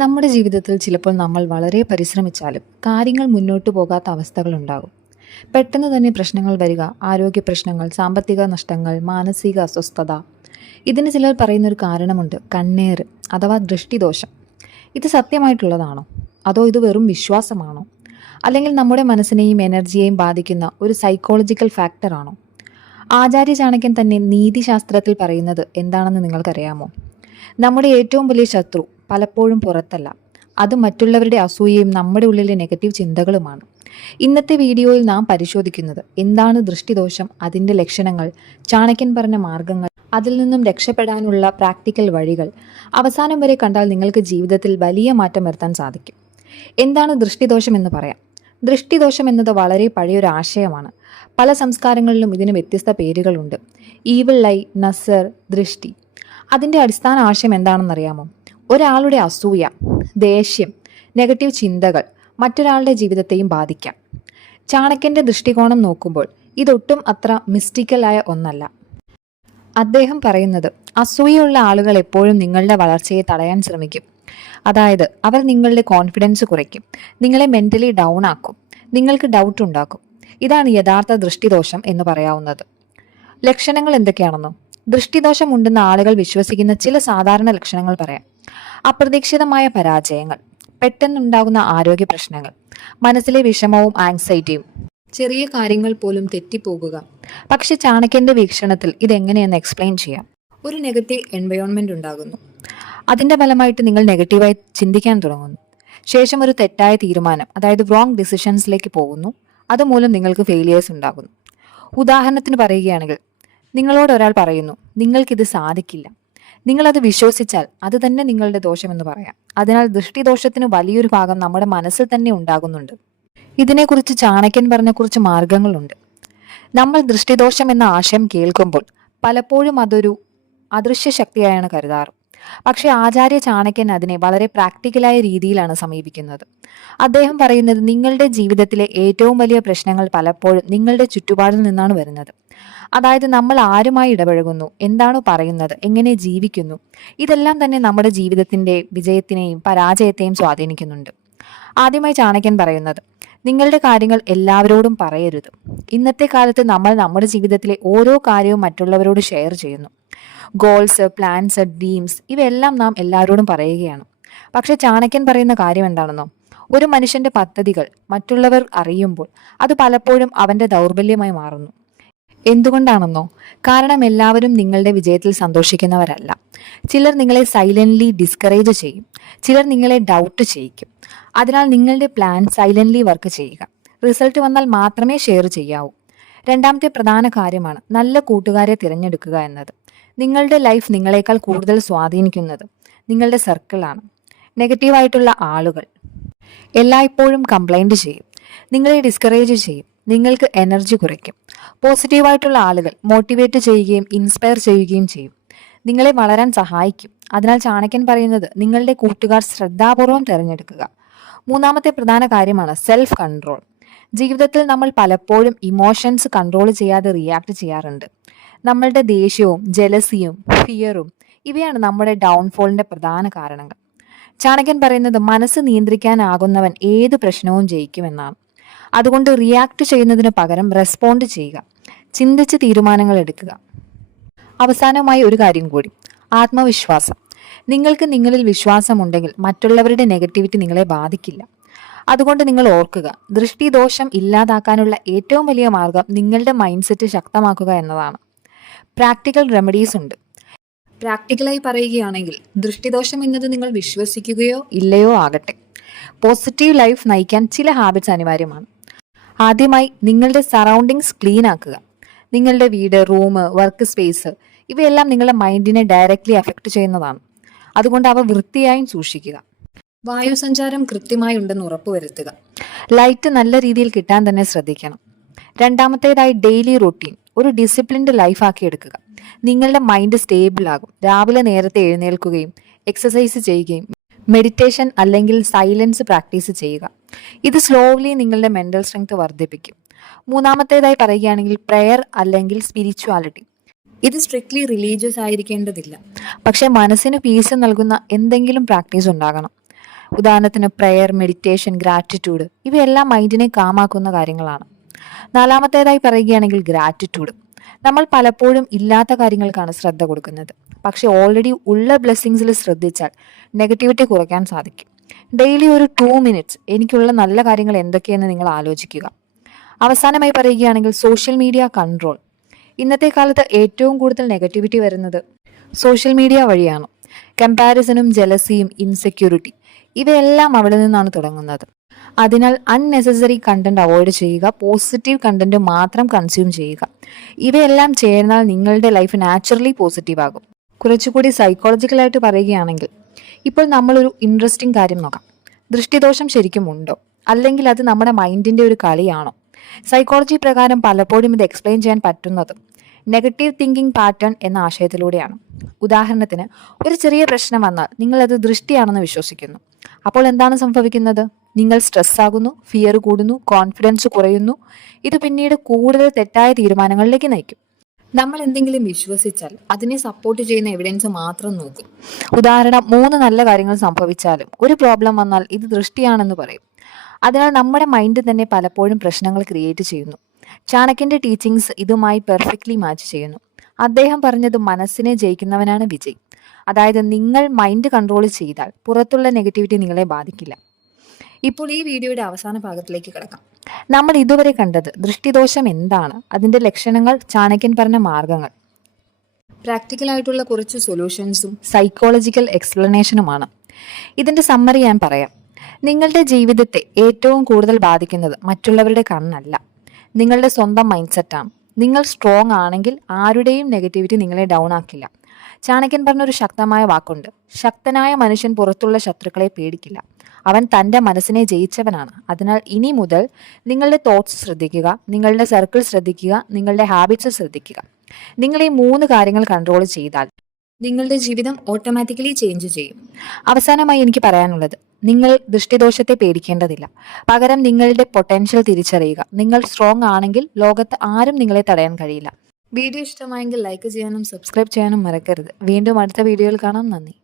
നമ്മുടെ ജീവിതത്തിൽ ചിലപ്പോൾ നമ്മൾ വളരെ പരിശ്രമിച്ചാലും കാര്യങ്ങൾ മുന്നോട്ട് പോകാത്ത അവസ്ഥകളുണ്ടാകും. പെട്ടെന്ന് തന്നെ പ്രശ്നങ്ങൾ വരിക, ആരോഗ്യ പ്രശ്നങ്ങൾ, സാമ്പത്തിക നഷ്ടങ്ങൾ, മാനസിക അസ്വസ്ഥത. ഇതിന് ചിലർ പറയുന്നൊരു കാരണമുണ്ട്, കണ്ണേറ് അഥവാ ദൃഷ്ടിദോഷം. ഇത് സത്യമായിട്ടുള്ളതാണോ? അതോ ഇത് വെറും വിശ്വാസമാണോ? അല്ലെങ്കിൽ നമ്മുടെ മനസ്സിനെയും എനർജിയെയും ബാധിക്കുന്ന ഒരു സൈക്കോളജിക്കൽ ഫാക്ടറാണോ? ആചാര്യ ചാണക്യൻ തന്നെ നീതിശാസ്ത്രത്തിൽ പറയുന്നത് എന്താണെന്ന് നിങ്ങൾക്കറിയാമോ? നമ്മുടെ ഏറ്റവും വലിയ ശത്രു പലപ്പോഴും പുറത്തല്ല, അത് മറ്റുള്ളവരുടെ അസൂയയും നമ്മുടെ ഉള്ളിലെ നെഗറ്റീവ് ചിന്തകളുമാണ്. ഇന്നത്തെ വീഡിയോയിൽ നാം പരിശോധിക്കുന്നത് എന്താണ് ദൃഷ്ടിദോഷം, അതിൻ്റെ ലക്ഷണങ്ങൾ, ചാണക്യൻ പറഞ്ഞ മാർഗങ്ങൾ, അതിൽ നിന്നും രക്ഷപ്പെടാനുള്ള പ്രാക്ടിക്കൽ വഴികൾ. അവസാനം വരെ കണ്ടാൽ നിങ്ങൾക്ക് ജീവിതത്തിൽ വലിയ മാറ്റം വരുത്താൻ സാധിക്കും. എന്താണ് ദൃഷ്ടിദോഷം എന്ന് പറയാം. ദൃഷ്ടിദോഷം എന്നത് വളരെ പഴയൊരു ആശയമാണ്. പല സംസ്കാരങ്ങളിലും ഇതിന് വ്യത്യസ്ത പേരുകളുണ്ട്. ഈവിൾ ഐ, നസർ, ദൃഷ്ടി. അതിൻ്റെ അടിസ്ഥാന ആശയം എന്താണെന്നറിയാമോ? ഒരാളുടെ അസൂയ, ദേഷ്യം, നെഗറ്റീവ് ചിന്തകൾ മറ്റൊരാളുടെ ജീവിതത്തെയും ബാധിക്കാം. ചാണക്യന്റെ ദൃഷ്ടികോണം നോക്കുമ്പോൾ ഇതൊട്ടും അത്ര മിസ്റ്റിക്കലായ ഒന്നല്ല. അദ്ദേഹം പറയുന്നത് അസൂയുള്ള ആളുകൾ എപ്പോഴും നിങ്ങളുടെ വളർച്ചയെ തടയാൻ ശ്രമിക്കും. അതായത് അവർ നിങ്ങളുടെ കോൺഫിഡൻസ് കുറയ്ക്കും, നിങ്ങളെ മെന്റലി ഡൗൺ ആക്കും, നിങ്ങൾക്ക് ഡൗട്ട് ഉണ്ടാക്കും. ഇതാണ് യഥാർത്ഥ ദൃഷ്ടിദോഷം എന്ന് പറയാവുന്നത്. ലക്ഷണങ്ങൾ എന്തൊക്കെയാണെന്നോ? ദൃഷ്ടിദോഷം ഉണ്ടെന്ന ആളുകൾ വിശ്വസിക്കുന്ന ചില സാധാരണ ലക്ഷണങ്ങൾ പറയാം. അപ്രതീക്ഷിതമായ പരാജയങ്ങൾ, പെട്ടെന്നുണ്ടാകുന്ന ആരോഗ്യ പ്രശ്നങ്ങൾ, മനസ്സിലെ വിഷമവും ആങ്സൈറ്റിയും, ചെറിയ കാര്യങ്ങൾ പോലും തെറ്റിപ്പോകുക. പക്ഷെ ചാണക്യന്റെ വീക്ഷണത്തിൽ ഇതെങ്ങനെയെന്ന് എക്സ്പ്ലെയിൻ ചെയ്യാം. ഒരു നെഗറ്റീവ് എൻവയോൺമെന്റ് ഉണ്ടാകുന്നു. അതിന്റെ ഫലമായിട്ട് നിങ്ങൾ നെഗറ്റീവായി ചിന്തിക്കാൻ തുടങ്ങുന്നു. ശേഷം ഒരു തെറ്റായ തീരുമാനം, അതായത് റോങ് ഡിസിഷൻസിലേക്ക് പോകുന്നു. അതുമൂലം നിങ്ങൾക്ക് ഫെയിലിയേഴ്സ് ഉണ്ടാകുന്നു. ഉദാഹരണത്തിന് പറയുകയാണെങ്കിൽ, നിങ്ങളോട് ഒരാൾ പറയുന്നു നിങ്ങൾക്കിത് സാധിക്കില്ല. നിങ്ങളത് വിശ്വസിച്ചാൽ അത് തന്നെ നിങ്ങളുടെ ദോഷമെന്ന് പറയാം. അതിനാൽ ദൃഷ്ടിദോഷത്തിന് വലിയൊരു ഭാഗം നമ്മുടെ മനസ്സിൽ തന്നെ ഉണ്ടാകുന്നുണ്ട്. ഇതിനെക്കുറിച്ച് ചാണക്യൻ പറഞ്ഞ കുറച്ച് മാർഗങ്ങളുണ്ട്. നമ്മൾ ദൃഷ്ടിദോഷം എന്ന ആശയം കേൾക്കുമ്പോൾ പലപ്പോഴും അതൊരു അദൃശ്യ ശക്തിയായാണ് കരുതാറ്. പക്ഷെ ആചാര്യ ചാണക്യൻ അതിനെ വളരെ പ്രാക്ടിക്കലായ രീതിയിലാണ് സമീപിക്കുന്നത്. അദ്ദേഹം പറയുന്നത് നിങ്ങളുടെ ജീവിതത്തിലെ ഏറ്റവും വലിയ പ്രശ്നങ്ങൾ പലപ്പോഴും നിങ്ങളുടെ ചുറ്റുപാടിൽ നിന്നാണ് വരുന്നത്. അതായത് നമ്മൾ ആരുമായി ഇടപഴകുന്നു, എന്താണോ പറയുന്നത്, എങ്ങനെ ജീവിക്കുന്നു, ഇതെല്ലാം തന്നെ നമ്മുടെ ജീവിതത്തിന്റെ വിജയത്തിനെയും പരാജയത്തെയും സ്വാധീനിക്കുന്നുണ്ട്. ആദ്യമായി ചാണക്യൻ പറയുന്നത് നിങ്ങളുടെ കാര്യങ്ങൾ എല്ലാവരോടും പറയരുത്. ഇന്നത്തെ കാലത്ത് നമ്മൾ നമ്മുടെ ജീവിതത്തിലെ ഓരോ കാര്യവും മറ്റുള്ളവരോട് ഷെയർ ചെയ്യുന്നു. ഗോൾസ്, പ്ലാൻസ്, ഡ്രീംസ് ഇവയെല്ലാം നാം എല്ലാവരോടും പറയുകയാണ്. പക്ഷെ ചാണക്യൻ പറയുന്ന കാര്യം എന്താണെന്നോ? ഒരു മനുഷ്യന്റെ പദ്ധതികൾ മറ്റുള്ളവർ അറിയുമ്പോൾ അത് പലപ്പോഴും അവന്റെ ദൗർബല്യമായി മാറുന്നു. എന്തുകൊണ്ടാണെന്നോ? കാരണം എല്ലാവരും നിങ്ങളുടെ വിജയത്തിൽ സന്തോഷിക്കുന്നവരല്ല. ചിലർ നിങ്ങളെ സൈലന്റ്ലി ഡിസ്കറേജ് ചെയ്യും, ചിലർ നിങ്ങളെ ഡൗട്ട് ചെയ്യിക്കും. അതിനാൽ നിങ്ങളുടെ പ്ലാൻ സൈലന്റ്ലി വർക്ക് ചെയ്യുക. റിസൾട്ട് വന്നാൽ മാത്രമേ ഷെയർ ചെയ്യാവൂ. രണ്ടാമത്തെ പ്രധാന കാര്യമാണ് നല്ല കൂട്ടുകാരെ തിരഞ്ഞെടുക്കുക എന്നത്. നിങ്ങളുടെ ലൈഫ് നിങ്ങളെക്കാൾ കൂടുതൽ സ്വാധീനിക്കുന്നത് നിങ്ങളുടെ സർക്കിളാണ്. നെഗറ്റീവായിട്ടുള്ള ആളുകൾ എല്ലായ്പ്പോഴും കംപ്ലൈൻറ്റ് ചെയ്യും, നിങ്ങളെ ഡിസ്കറേജ് ചെയ്യും, നിങ്ങൾക്ക് എനർജി കുറയ്ക്കും. പോസിറ്റീവായിട്ടുള്ള ആളുകൾ മോട്ടിവേറ്റ് ചെയ്യുകയും ഇൻസ്പയർ ചെയ്യുകയും ചെയ്യും, നിങ്ങളെ വളരാൻ സഹായിക്കും. അതിനാൽ ചാണക്യൻ പറയുന്നത് നിങ്ങളുടെ കൂട്ടുകാർ ശ്രദ്ധാപൂർവം തിരഞ്ഞെടുക്കുക. മൂന്നാമത്തെ പ്രധാന കാര്യമാണ് സെൽഫ് കൺട്രോൾ. ജീവിതത്തിൽ നമ്മൾ പലപ്പോഴും ഇമോഷൻസ് കൺട്രോൾ ചെയ്യാതെ റിയാക്ട് ചെയ്യാറുണ്ട്. നമ്മളുടെ ദേഷ്യവും ജലസിയും ഫിയറും ഇവയാണ് നമ്മുടെ ഡൗൺഫോളിന്റെ പ്രധാന കാരണങ്ങൾ. ചാണക്യൻ പറയുന്നത് മനസ്സ് നിയന്ത്രിക്കാനാകുന്നവൻ ഏത് പ്രശ്നവും ജയിക്കുമെന്നാണ്. അതുകൊണ്ട് റിയാക്ട് ചെയ്യുന്നതിന് പകരം റെസ്പോണ്ട് ചെയ്യുക, ചിന്തിച്ച് തീരുമാനങ്ങൾ എടുക്കുക. അവസാനമായി ഒരു കാര്യം കൂടി, ആത്മവിശ്വാസം. നിങ്ങൾക്ക് നിങ്ങളിൽ വിശ്വാസമുണ്ടെങ്കിൽ മറ്റുള്ളവരുടെ നെഗറ്റിവിറ്റി നിങ്ങളെ ബാധിക്കില്ല. അതുകൊണ്ട് നിങ്ങൾ ഓർക്കുക, ദൃഷ്ടിദോഷം ഇല്ലാതാക്കാനുള്ള ഏറ്റവും വലിയ മാർഗം നിങ്ങളുടെ മൈൻഡ് സെറ്റ് ശക്തമാക്കുക എന്നതാണ്. പ്രാക്ടിക്കൽ റെമഡീസ് ഉണ്ട്. പ്രാക്ടിക്കലായി പറയുകയാണെങ്കിൽ ദൃഷ്ടിദോഷം എന്നത് നിങ്ങൾ വിശ്വസിക്കുകയോ ഇല്ലയോ ആകട്ടെ, പോസിറ്റീവ് ലൈഫ് നയിക്കാൻ ചില ഹാബിറ്റ്സ് അനിവാര്യമാണ്. ആദ്യമായി നിങ്ങളുടെ സറൗണ്ടിങ്സ് ക്ലീൻ ആക്കുക. നിങ്ങളുടെ വീട്, റൂം, വർക്ക് സ്പേസ് ഇവയെല്ലാം നിങ്ങളുടെ മൈൻഡിനെ ഡയറക്റ്റ്ലി അഫക്റ്റ് ചെയ്യുന്നതാണ്. അതുകൊണ്ട് അവ വൃത്തിയായും സൂക്ഷിക്കുക. വായുസഞ്ചാരം കൃത്യമായി ഉണ്ടെന്ന് ഉറപ്പുവരുത്തുക. ലൈറ്റ് നല്ല രീതിയിൽ കിട്ടാൻ തന്നെ ശ്രദ്ധിക്കണം. രണ്ടാമത്തേതായി ഡെയിലി റൂട്ടീൻ ഒരു ഡിസിപ്ലിൻഡ് ലൈഫാക്കി എടുക്കുക. നിങ്ങളുടെ മൈൻഡ് സ്റ്റേബിൾ ആകും. രാവിലെ നേരത്തെ എഴുന്നേൽക്കുകയും എക്സസൈസ് ചെയ്യുകയും മെഡിറ്റേഷൻ അല്ലെങ്കിൽ സൈലൻസ് പ്രാക്ടീസ് ചെയ്യുക. ഇത് സ്ലോലി നിങ്ങളുടെ മെന്റൽ സ്ട്രെങ്ത് വർദ്ധിപ്പിക്കും. മൂന്നാമത്തേതായി പറയുകയാണെങ്കിൽ പ്രെയർ അല്ലെങ്കിൽ സ്പിരിച്വാലിറ്റി. ഇത് സ്ട്രിക്ട്ലി റിലീജിയസ് ആയിരിക്കേണ്ടതില്ല, പക്ഷെ മനസ്സിന് പീസ് നൽകുന്ന എന്തെങ്കിലും പ്രാക്ടീസ് ഉണ്ടാകണം. ഉദാഹരണത്തിന് പ്രെയർ, മെഡിറ്റേഷൻ, ഗ്രാറ്റിറ്റ്യൂഡ് ഇവയെല്ലാം മൈൻഡിനെ കാമാക്കുന്ന കാര്യങ്ങളാണ്. നാലാമത്തേതായി പറയുകയാണെങ്കിൽ ഗ്രാറ്റിറ്റ്യൂഡ്. നമ്മൾ പലപ്പോഴും ഇല്ലാത്ത കാര്യങ്ങൾക്കാണ് ശ്രദ്ധ കൊടുക്കുന്നത്. പക്ഷെ ഓൾറെഡി ഉള്ള ബ്ലെസ്സിങ്സിൽ ശ്രദ്ധിച്ചാൽ നെഗറ്റിവിറ്റി കുറയ്ക്കാൻ സാധിക്കും. ഡെയിലി ഒരു 2 മിനിറ്റ്സ് എനിക്കുള്ള നല്ല കാര്യങ്ങൾ എന്തൊക്കെയെന്ന് നിങ്ങൾ ആലോചിക്കുക. അവസാനമായി പറയുകയാണെങ്കിൽ സോഷ്യൽ മീഡിയ കൺട്രോൾ. ഇന്നത്തെ കാലത്ത് ഏറ്റവും കൂടുതൽ നെഗറ്റിവിറ്റി വരുന്നത് സോഷ്യൽ മീഡിയ വഴിയാണ്. കമ്പാരിസണും ജലസിയും ഇൻസെക്യൂരിറ്റി ഇവയെല്ലാം അവിടെ നിന്നാണ് തുടങ്ങുന്നത്. അതിനാൽ അൺനെസസറി കണ്ടന്റ് അവോയ്ഡ് ചെയ്യുക, പോസിറ്റീവ് കണ്ടന്റ് മാത്രം കൺസ്യൂം ചെയ്യുക. ഇവയെല്ലാം ചേർന്നാൽ നിങ്ങളുടെ ലൈഫ് നാച്ചുറലി പോസിറ്റീവ് ആകും. കുറച്ചുകൂടി സൈക്കോളജിക്കലായിട്ട് പറയുകയാണെങ്കിൽ ഇപ്പോൾ നമ്മളൊരു ഇൻട്രസ്റ്റിംഗ് കാര്യം നോക്കാം. ദൃഷ്ടിദോഷം ശരിക്കും ഉണ്ടോ, അല്ലെങ്കിൽ അത് നമ്മുടെ മൈൻഡിന്റെ ഒരു കളിയാണോ? സൈക്കോളജി പ്രകാരം പലപ്പോഴും ഇത് എക്സ്പ്ലെയിൻ ചെയ്യാൻ പറ്റുന്നത് നെഗറ്റീവ് തിങ്കിങ് പാറ്റേൺ എന്ന ആശയത്തിലൂടെയാണ്. ഉദാഹരണത്തിന്, ഒരു ചെറിയ പ്രശ്നം വന്നാൽ നിങ്ങൾ അത് ദൃഷ്ടിയാണെന്ന് വിശ്വസിക്കുന്നു. അപ്പോൾ എന്താണ് സംഭവിക്കുന്നത്? നിങ്ങൾ സ്ട്രെസ് ആകുന്നു, ഫിയർ കൂടുന്നു, കോൺഫിഡൻസ് കുറയുന്നു. ഇത് പിന്നീട് കൂടുതൽ തെറ്റായ തീരുമാനങ്ങളിലേക്ക് നയിക്കും. നമ്മൾ എന്തെങ്കിലും വിശ്വസിച്ചാൽ അതിനെ സപ്പോർട്ട് ചെയ്യുന്ന എവിഡൻസ് മാത്രം നോക്കും. ഉദാഹരണം, 3 നല്ല കാര്യങ്ങൾ സംഭവിച്ചാലും ഒരു പ്രോബ്ലം വന്നാൽ ഇത് ദൃഷ്ടിയാണെന്ന് പറയും. അതിനാൽ നമ്മുടെ മൈൻഡ് തന്നെ പലപ്പോഴും പ്രശ്നങ്ങൾ ക്രിയേറ്റ് ചെയ്യുന്നു. ചാണക്യന്റെ ടീച്ചിങ്സ് ഇതുമായി പെർഫെക്റ്റ്ലി മാച്ച് ചെയ്യുന്നു. അദ്ദേഹം പറഞ്ഞത് മനസ്സിനെ ജയിക്കുന്നവനാണ് വിജയ്. അതായത് നിങ്ങൾ മൈൻഡ് കൺട്രോൾ ചെയ്താൽ പുറത്തുള്ള നെഗറ്റിവിറ്റി നിങ്ങളെ ബാധിക്കില്ല. ഇപ്പോൾ ഈ വീഡിയോയുടെ അവസാന ഭാഗത്തിലേക്ക് കിടക്കാം. നമ്മൾ ഇതുവരെ കണ്ടത് ദൃഷ്ടിദോഷം എന്താണ്, അതിന്റെ ലക്ഷണങ്ങൾ, ചാണക്യൻ പറഞ്ഞ മാർഗങ്ങൾ, പ്രാക്ടിക്കലായിട്ടുള്ള കുറച്ച് സൊല്യൂഷൻസും സൈക്കോളജിക്കൽ എക്സ്പ്ലനേഷനുമാണ്. ഇതിന്റെ സമ്മറി ഞാൻ പറയാം. നിങ്ങളുടെ ജീവിതത്തെ ഏറ്റവും കൂടുതൽ ബാധിക്കുന്നത് മറ്റുള്ളവരുടെ കണ്ണല്ല, നിങ്ങളുടെ സ്വന്തം മൈൻഡ് സെറ്റാണ്. നിങ്ങൾ സ്ട്രോങ് ആണെങ്കിൽ ആരുടെയും നെഗറ്റിവിറ്റി നിങ്ങളെ ഡൗൺ ആക്കില്ല. ചാണക്യൻ പറഞ്ഞൊരു ശക്തമായ വാക്കുണ്ട്: ശക്തനായ മനുഷ്യൻ പുറത്തുള്ള ശത്രുക്കളെ പേടിക്കില്ല, അവൻ തൻ്റെ മനസ്സിനെ ജയിച്ചവനാണ്. അതിനാൽ ഇനി മുതൽ നിങ്ങളുടെ തോട്ട്സ് ശ്രദ്ധിക്കുക, നിങ്ങളുടെ സർക്കിൾ ശ്രദ്ധിക്കുക, നിങ്ങളുടെ ഹാബിറ്റ്സ് ശ്രദ്ധിക്കുക. നിങ്ങൾ ഈ 3 കാര്യങ്ങൾ കൺട്രോൾ ചെയ്താൽ നിങ്ങളുടെ ജീവിതം ഓട്ടോമാറ്റിക്കലി ചേഞ്ച് ചെയ്യും. അവസാനമായി എനിക്ക് പറയാനുള്ളത്, നിങ്ങൾ ദൃഷ്ടിദോഷത്തെ പേടിക്കേണ്ടതില്ല. പകരം നിങ്ങളുടെ പൊട്ടൻഷ്യൽ തിരിച്ചറിയുക. നിങ്ങൾ സ്ട്രോങ് ആണെങ്കിൽ ലോകത്ത് ആരും നിങ്ങളെ തടയാൻ കഴിയില്ല. വീഡിയോ ഇഷ്ടമായെങ്കിൽ ലൈക്ക് ചെയ്യാനും സബ്സ്ക്രൈബ് ചെയ്യാനും മറക്കരുത്. വീണ്ടും അടുത്ത വീഡിയോയിൽ കാണാം. നന്ദി.